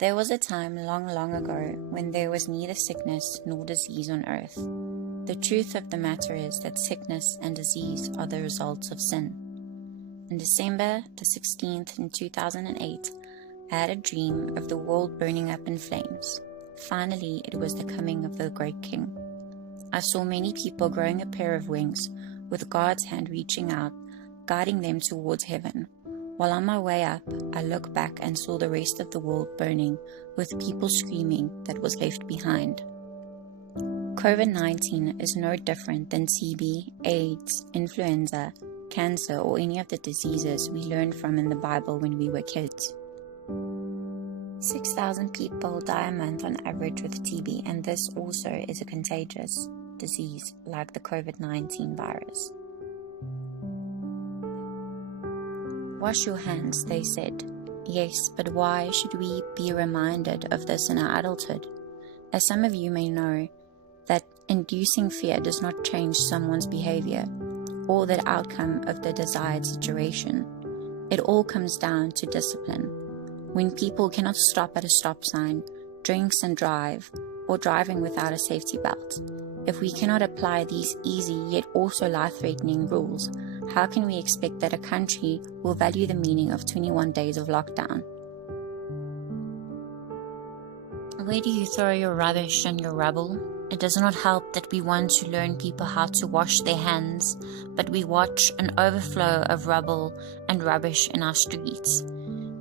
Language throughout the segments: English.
There was a time long, long ago when there was neither sickness nor disease on earth. The truth of the matter is that sickness and disease are the results of sin. On December the 16th in 2008, I had a dream of the world burning up in flames. Finally, it was the coming of the great King. I saw many people growing a pair of wings, with God's hand reaching out, guiding them towards heaven. While on my way up, I looked back and saw the rest of the world burning, with people screaming that was left behind. COVID-19 is no different than TB, AIDS, influenza, cancer, or any of the diseases we learned from in the Bible when we were kids. 6,000 people die a month on average with TB, and this also is a contagious disease like the COVID-19 virus. Wash your hands, they said. Yes, but why should we be reminded of this in our adulthood? As some of you may know, that inducing fear does not change someone's behavior or the outcome of the desired situation. It all comes down to discipline. When people cannot stop at a stop sign, drinks and drive, or driving without a safety belt, if we cannot apply these easy yet also life-threatening rules, how can we expect that a country will value the meaning of 21 days of lockdown? Where do you throw your rubbish and your rubble? It does not help that we want to learn people how to wash their hands, but we watch an overflow of rubble and rubbish in our streets.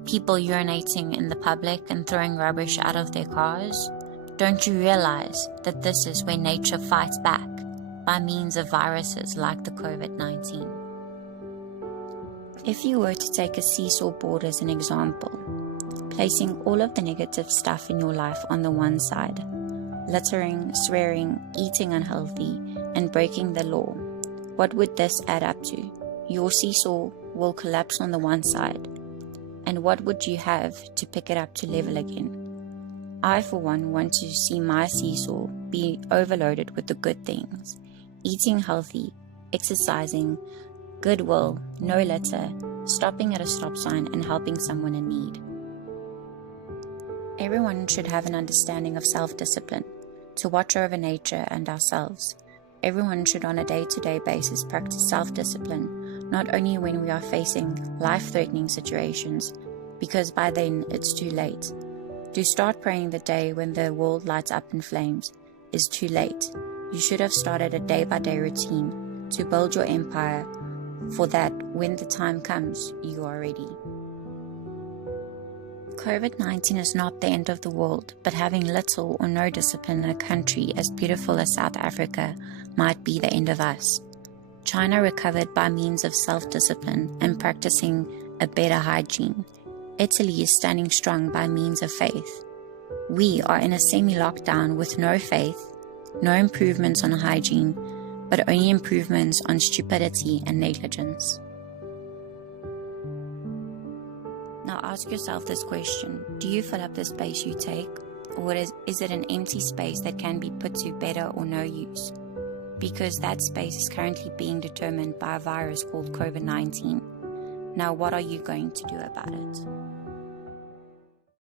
People urinating in the public and throwing rubbish out of their cars. Don't you realize that this is where nature fights back by means of viruses like the COVID-19? If you were to take a seesaw board as an example, placing all of the negative stuff in your life on the one side, littering, swearing, eating unhealthy, and breaking the law, what would this add up to? Your seesaw will collapse on the one side. And what would you have to pick it up to level again? I, for one, want to see my seesaw be overloaded with the good things. Eating healthy, exercising, goodwill, no litter, stopping at a stop sign and helping someone in need. Everyone should have an understanding of self-discipline, to watch over nature and ourselves. Everyone should on a day-to-day basis practice self-discipline, not only when we are facing life-threatening situations, because by then it's too late. To start praying the day when the world lights up in flames is too late. You should have started a day-by-day routine to build your empire, for that when the time comes, you are ready. COVID-19 is not the end of the world, but having little or no discipline in a country as beautiful as South Africa might be the end of us. China recovered by means of self-discipline and practicing a better hygiene. Italy is standing strong by means of faith. We are in a semi-lockdown with no faith, no improvements on hygiene, but only improvements on stupidity and negligence. Now ask yourself this question: do you fill up the space you take, or is it an empty space that can be put to better or no use? Because that space is currently being determined by a virus called COVID-19. Now what are you going to do about it?